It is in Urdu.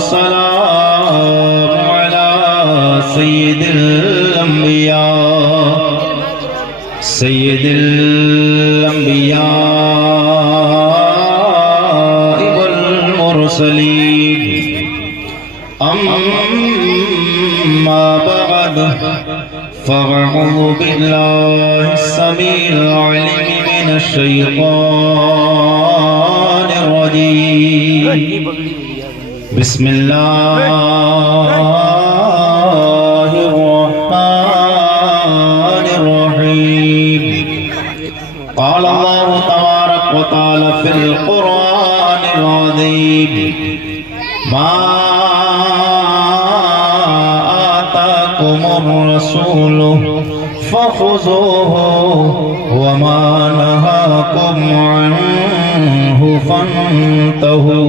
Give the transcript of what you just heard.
والسلام على سيد الأنبياء والمرسلين أما بعد فأعوذ بالله السميع العليم من الشيطان الرجيم بسم الله الرحمن الرحيم قال الله تبارك وتعالى في القرآن العظيم ما آتاكم الرسول فخذوه وما نهاكم عنه فانتهوا